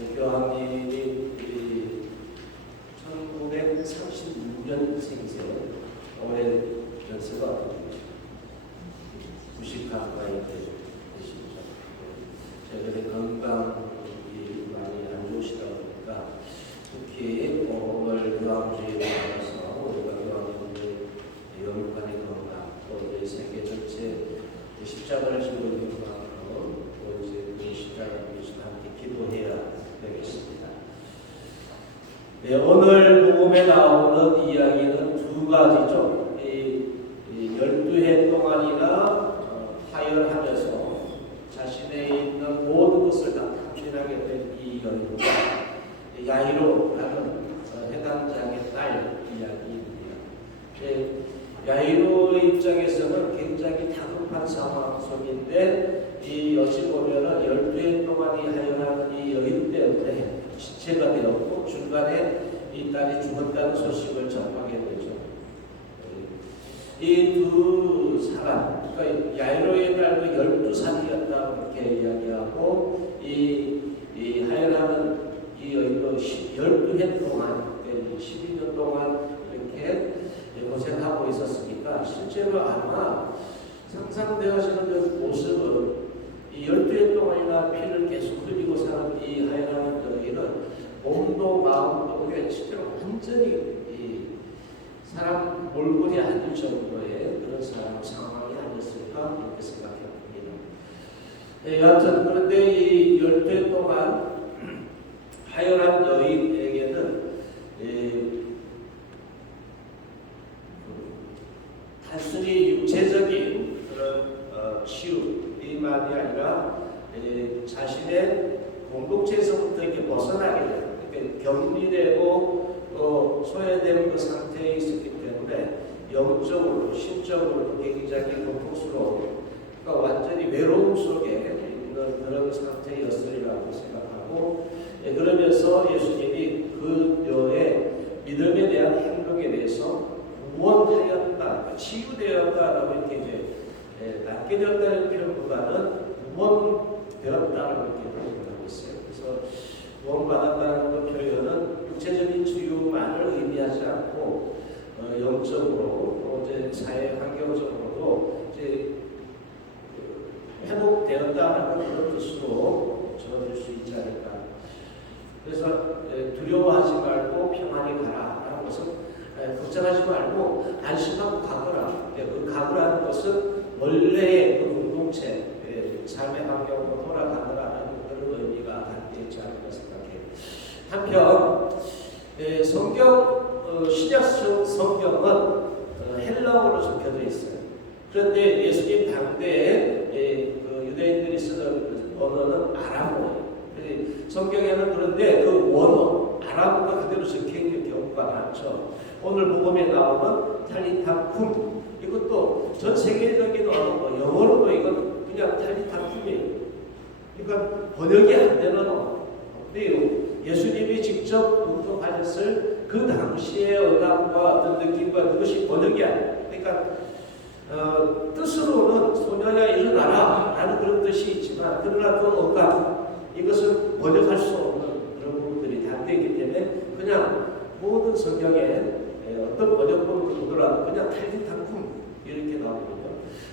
예, 교황님이 1936년생이세요. 올해 연세가 90가까이 되십니다. 최근에 건강이 많이 안 좋으시다 보니까 특히 오늘 교황주의에 따라서 우리가 교황님의 영육간의 건강 또 우리 세계 전체 십자가를 지고 있는 만큼 또 이제 그 십자가를 위해서 함께 기도해야 되겠습니다. 네, 오늘 복음에 나오는 이야기는 두 가지죠. 이, 이 12해 동안이나 어, 하열하면서 자신의 있는 모든 것을 다 탕진하게 된 이 여인과 야이로라는 어, 해당장의 딸 이야기입니다. 예, 야이로의 입장에서는 굉장히 다급한 상황 속인데 이 어찌 보면은 열두 해 동안이 하여한 이 여인 때문에 지체가 되었고 중간에 이 딸이 죽었다는 소식을 전하게 되죠. 이 두 사람, 그러니까 야이로의 딸도 열두 살이었다 이렇게 이야기하고 이, 이 하여라는 이 여인도 열두 해 동안, 그러니까 12년 동안 이렇게 고생하고 있었으니까 실제로 아마 상상되어지는 그 모습은 이 열두 해 동안이나 피를 계속 흘리고 사는 이 하여라는 여인은 몸도 마음도 그게 실제로 완전히 이 사람 몰골이 아닐 정도의 그런 사람 상황이 아니었을까 이렇게 생각해 봅니다. 네, 여하튼 그런데 이해 동안 하여란 여인에게는 이 단순히 육체적인 그런 어, 치유이만이 아니라 에, 자신의 공동체에서부터 이렇게 벗어나게 되는 이렇게 격리되고 또 소외되는 그 상태에 있었기 때문에 영적으로 신적으로 굉장히 고통스러운 그러니까 완전히 외로움 속에 있는 그런 상태였으리라고 생각하고 예, 그러면서 예수님이 그 여의 믿음에 대한 행동에 대해서 구원하였다, 치유되었다라고 이렇게 이제 예, 낫게 되었다는 표현보다는 구원되었다라고 이렇게 표현하고 있어요. 그래서 구원받았다는 그 표현은 육체적인 치유만을 의미하지 않고 어, 영적으로 또 이제 사회 환경적으로도 이제 그 회복되었다라는 그런 뜻으로 적어질 수 있지 않을까. 그래서 예, 두려워하지 말고 평안히 가라라는 것은 에, 걱정하지 말고 안심하고 가거라. 예, 그 가거라는 것은 원래의 그 공동체, 예, 삶의 환경으로 돌아가거라는 그런 의미가 담겨 있지 않을까. 한편 예, 성경 어, 신약 성- 성경은 어, 헬라어로 적혀져 있어요. 그런데 예수님 당대에 예, 그 유대인들이 쓰는 언어는 아람어예요. 예, 성경에는 그런데 그 원어 아람어가 그대로 적혀 있는 경우가 많죠. 오늘 복음에 나오는 탈리타쿰 이것도 전 세계적인 언어고 영어로도 이건 그냥 탈리타쿰이에요. 그러니까 번역이 안 되는 언어인데요. 예수님이 직접 운동하셨을 그 당시의 어감과 어떤 느낌과 그것이 번역이 아니에요. 그러니까 어, 뜻으로는 소녀야 일어나라 라는 그런 뜻이 있지만 그러나 그 어감 이것을 번역할 수 없는 그런 부분들이 담겨 있기 때문에 그냥 모든 성경에 에, 어떤 번역본을 보더라도 그냥 탈기탁품 이렇게 나오거든요.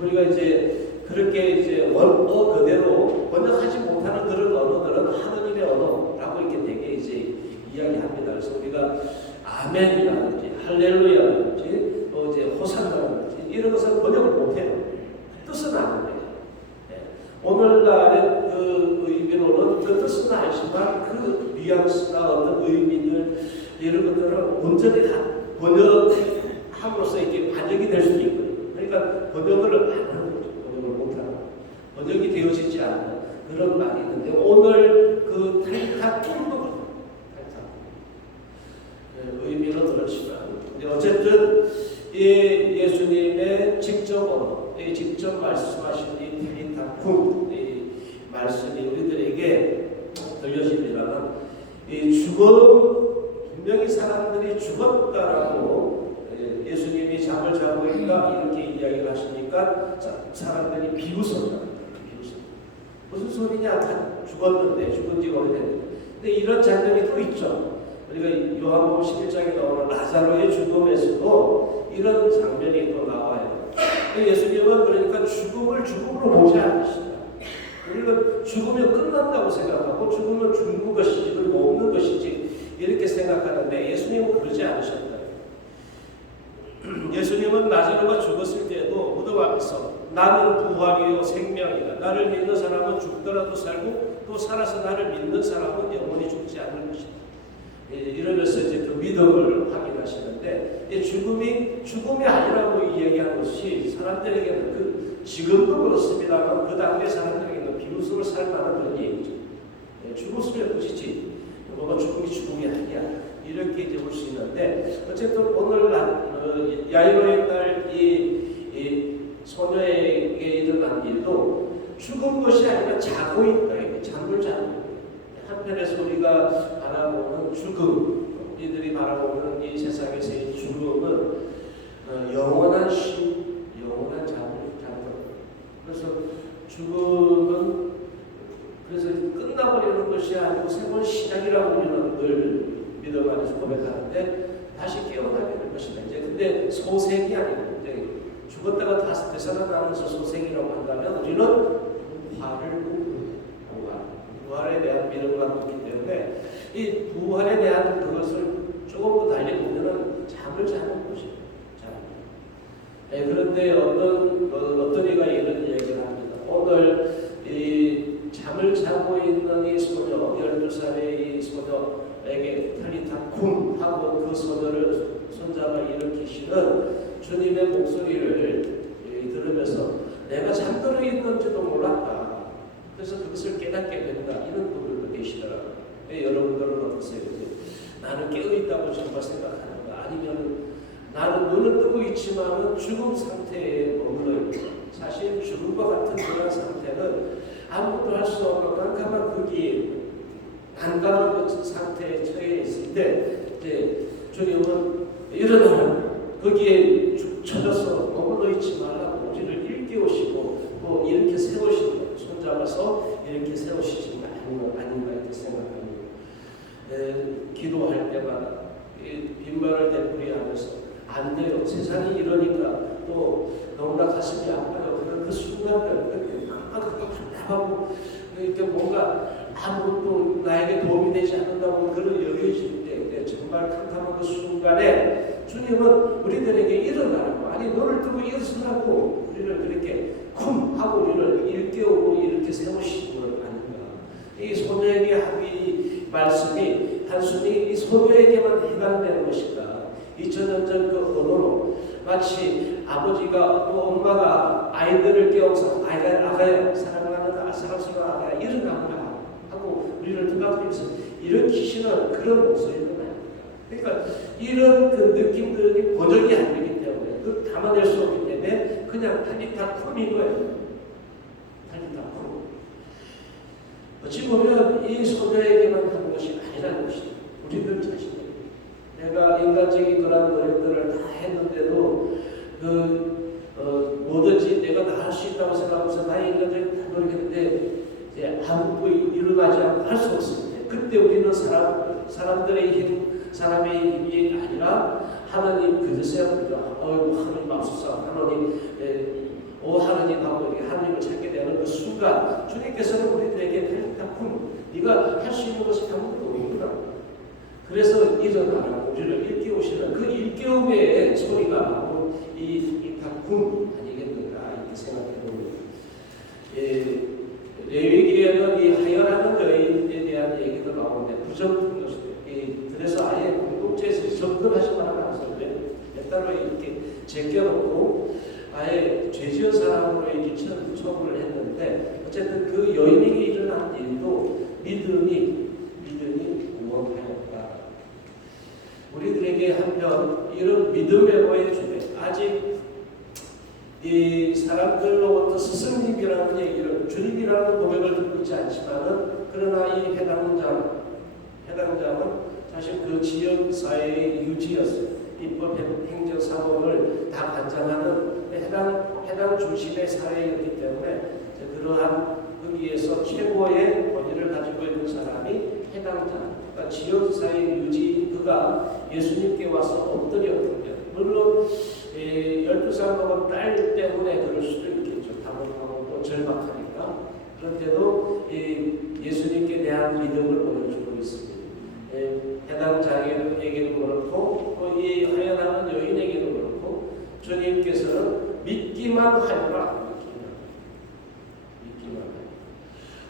우리가 이제 그렇게 이제 원어 그대로 번역하지 못하는 그런 언어들은 하느님의 언어라고 이렇게 되게 이제 이야기합니다. 그래서 우리가 아멘이라든지 할렐루야라든지 또 이제 호산나라든지 이런 것을 번역을 못해요. 뜻은 아는데 예. 오늘날의 그 의미로는 그 뜻은 알지만 그 뉘앙스나 어떤 의미들 이런 것들은 온전히 다 번역함으로써 이게 반영이 될 수도 있거든요. 그러니까 번역을 안 하는 거죠. 번역을 못 하는 번역이 되어지지 않는 그런 말이 있는데 오늘 그 탈타꿈도 그렇고 탈타 예, 의미는 그렇지만 근데 어쨌든 이 예수님의 직접 언어, 이 직접 말씀하신 이 탈타꿈 이 말씀이 우리들에게 들려집니다만 이 죽음 분명히 사람들이 죽었다라고 예, 예수님이 잠을 자고 있다 이렇게 이야기를 하시니까 자, 사람들이 비웃었다. 무슨 소리냐? 다 죽었는데 죽은 지가 오래됐는데 근데 이런 장면이 또 있죠. 우리가 요한복음 11장에 나오는 라자로의 죽음에서도 이런 장면이 또 나와요. 예수님은 그러니까 죽음을 죽음으로 보지 않으시다. 우리는 죽으면 끝난다고 생각하고 죽으면 죽는 것이지 그리고 없는 것이지 이렇게 생각하는데 예수님은 그러지 않으셨다. 예수님은 나사로가 죽었을 때에도 무덤 앞에서 나는 부활이요 생명이다. 나를 믿는 사람은 죽더라도 살고 또 살아서 나를 믿는 사람은 영원히 죽지 않는 것이다. 예, 이러면서 이제 그 믿음을 확인하시는데 이 죽음이 죽음이 아니라고 이야기한 것이 사람들에게는 그 지금도 그렇습니다만 그 당대 사람들에게는 비웃음을 살 만한 얘기죠. 예, 죽었으면 끝이지. 뭐가 죽음이 죽음이 아니야. 이렇게 이제 볼 수 있는데 어쨌든 오늘 어, 야이로의 딸이 이 소녀에게 일어난 일도 죽은 것이 아니라 자고 있다. 이게 잠을 자고 한편에서 우리가 바라보는 죽음, 우리들이 바라보는 이 세상에서의 죽음은 어, 영원한 쉼, 영원한 잠을 자는 그래서 죽음은 그래서 끝나버리는 것이 아니고 새로운 시작이라고 우리는 늘 믿음 안에서 고백하는데 다시 깨어나게 될 것이다. 이제 근데 소생이 아니고 죽었다가 다시 되살아나면서 소생이라고 한다면 우리는 부활을 부활, 부활에 대한 믿음을 갖고 있기 때문에 이 부활에 대한 그것을 조금 더 달리 보면은 잠을 자는 것이죠. 잠. 네, 그런데 어떤 어, 어떤 이가 이런 얘기를 합니다. 오늘 이 잠을 자고 있는 이 소녀, 12살의 이 소녀에게 탈리타 쿰 하고 그 소녀를 손잡아 일으키시는 주님의 목소리를 들으면서 내가 잠들어 있는지도 몰랐다. 그래서 그것을 깨닫게 된다. 이런 분들도 계시더라고요. 예, 여러분들은 어떠세요? 나는 깨어있다고 정말 생각하는가? 아니면 나는 눈을 뜨고 있지만 죽음 상태에 머물러 있다. 사실 죽음과 같은 그런 상태는 아무것도 할 수 없는 깜깜한 거기 난감한 그 상태에 처해 있을 때 이제 주님은 일어나는 거기에 죽 쳐져서 머물러 있지 말라고 우리를 일깨우시고 또 이렇게 세우시고 손 잡아서 이렇게 세우시지 아닌가 아닌가 이렇게 생각합니다. 에, 기도할 때마다 이 빈말을 되풀이하면서 안 돼요. 세상이 이러니까 또 너무나 가슴이 아파요. 그런 그 순간들 그렇게 답답하고 이렇게 뭔가 아무것도 나에게 도움이 되지 않는다고 그런 여겨질 때 정말 캄캄한 그 순간에 주님은 우리들에게 일어나라고 아니 너를 뜨고 일어서라고 우리를 그렇게 쿵 하고 우리를 일깨우고 이렇게 세우시는 건 아닌가 이 소녀에게 한이 말씀이 단순히 이 소녀에게만 해당되는 것인가 2000년 전 그 언어로 마치 아버지가 또 엄마가 아이들을 깨워서 아이가 아가야 사랑하는 아 사랑스러운 아가야 일어나라 하고 우리를 등각하면서 일으키시는 그런 아닙니다. 그러니까 이런 그 느낌들이 고정이 안 되기 때문에 그 담아낼 수 없기 때문에 그냥 탈리타 쿰인 거예요. 탈리타 쿰. 어찌 보면 이 소녀에게만 하는 것이 아니라는 것이죠. 우리들 자신에게. 내가 인간적인 그런 노력들을 다 했는데도 그 어, 뭐든지 내가 다할수 있다고 생각하면서 나의 인간적인 다 노력했는데 이제 아무것도 일어나지 않고 할 수 없을 때 그때 우리는 사람 사람들의 힘, 사람의 힘이 아니라 하나님 그저서야 우리가 어이구 하나님 앞서서 하나님 에, 오 하나님 하고 이렇게 하나님을 찾게 되는 그 순간 주님께서는 우리들에게 탈탁품 네가 할 수 있는 것이 아무것도 없구나. 그래서 일어나라고 우리를 일깨우시는 그 일깨움의 소리가 바로 이, 이 닭군 아니겠는가 이렇게 생각해 봅니다. 예, 레위기에는 이 하여라는 여인에 대한 얘기도 나오는데 부정적인 것이 예, 그래서 아예 공동체에서 접근하지 하는데 따로 이렇게 제껴놓고 아예 죄지은 사람으로 이렇게 처- 처분을 했는데 어쨌든 그 여인에게 일어난 일도 믿음이 믿음이 구원하였다. 우리들에게 한편 이런 믿음의 보여주네 아직 이 사람들로부터 스승님이라는 얘기를 주님이라는 고백을 듣고 있지 않지만은 그러나 이 해당장 해당장은 사실 그 지역 사회의 유지였어요. 입법 행- 행정 사법을 다 관장하는 해당 해당 중심의 사회였기 때문에 그러한 거기에서 최고의 권위를 가지고 있는 사람이 해당 자, 그러니까 지역사회 유지 그가 예수님께 와서 엎드렸군요. 물론 에, 열두 살 먹은 딸 때문에 그럴 수도 있겠죠. 당혹하고 또 절박하니까. 그런데도 이 예수님께 대한 믿음을 보여주고 있습니다. 에, 해당 자에게도 그렇고 또 이 하연하는 여인에게도 그렇고 주님께서는 믿기만 하여라. 믿기만 하여라.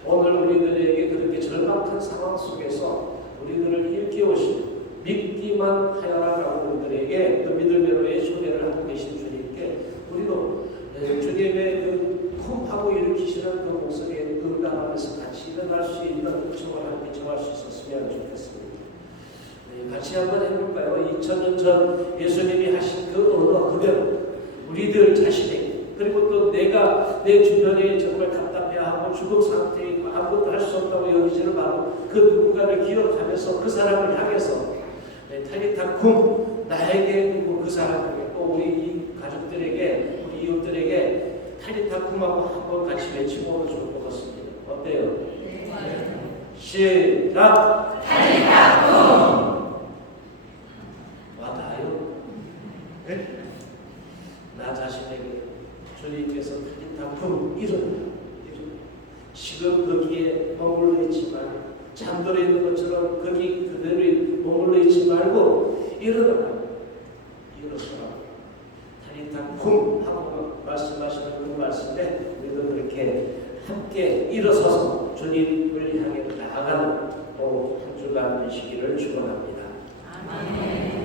오늘 우리들에게 그렇게 절박한 상황 속에서 우리들을 일깨우시고 믿기만 하여라라고 우리들에게 그 믿음으로의 소개를 하고 계신 주님께 우리도 에, 주님의 그 쿵 하고 일으키시는 그 목소리에 응답하면서 같이 일어날 수 있는 척을 함께 정할 수 있었으면 좋겠습니다. 네, 같이 한번 해볼까요? 2000년 전 예수님이 하신 그 언어 그대로 우리들 자신에게 그리고 또 내가 내 주변에 정말 답답해하고 죽음 상태에 있고 아무것도 할 수 없다고 여기지를 말고 그 누군가를 기억하면서 그 사람을 향해서 네, 타리타쿰 나에게 그리고 그 사람에게 또 우리 이 가족들에게 우리 이웃들에게 타리타쿰하고 한번 같이 외치고 좋을 것 같습니다. 어때요? 시작! 지금 거기에 머물러 있지만 잠들어 있는 것처럼 거기 그대로 머물러 있지 말고 일어나라 일어서라 다니다 쿵 하고 말씀하시는 그 말씀에 우리도 그렇게 함께 일어서서 주님을 향해 나아가는 한 주간 되시기를 축원합니다. 아멘.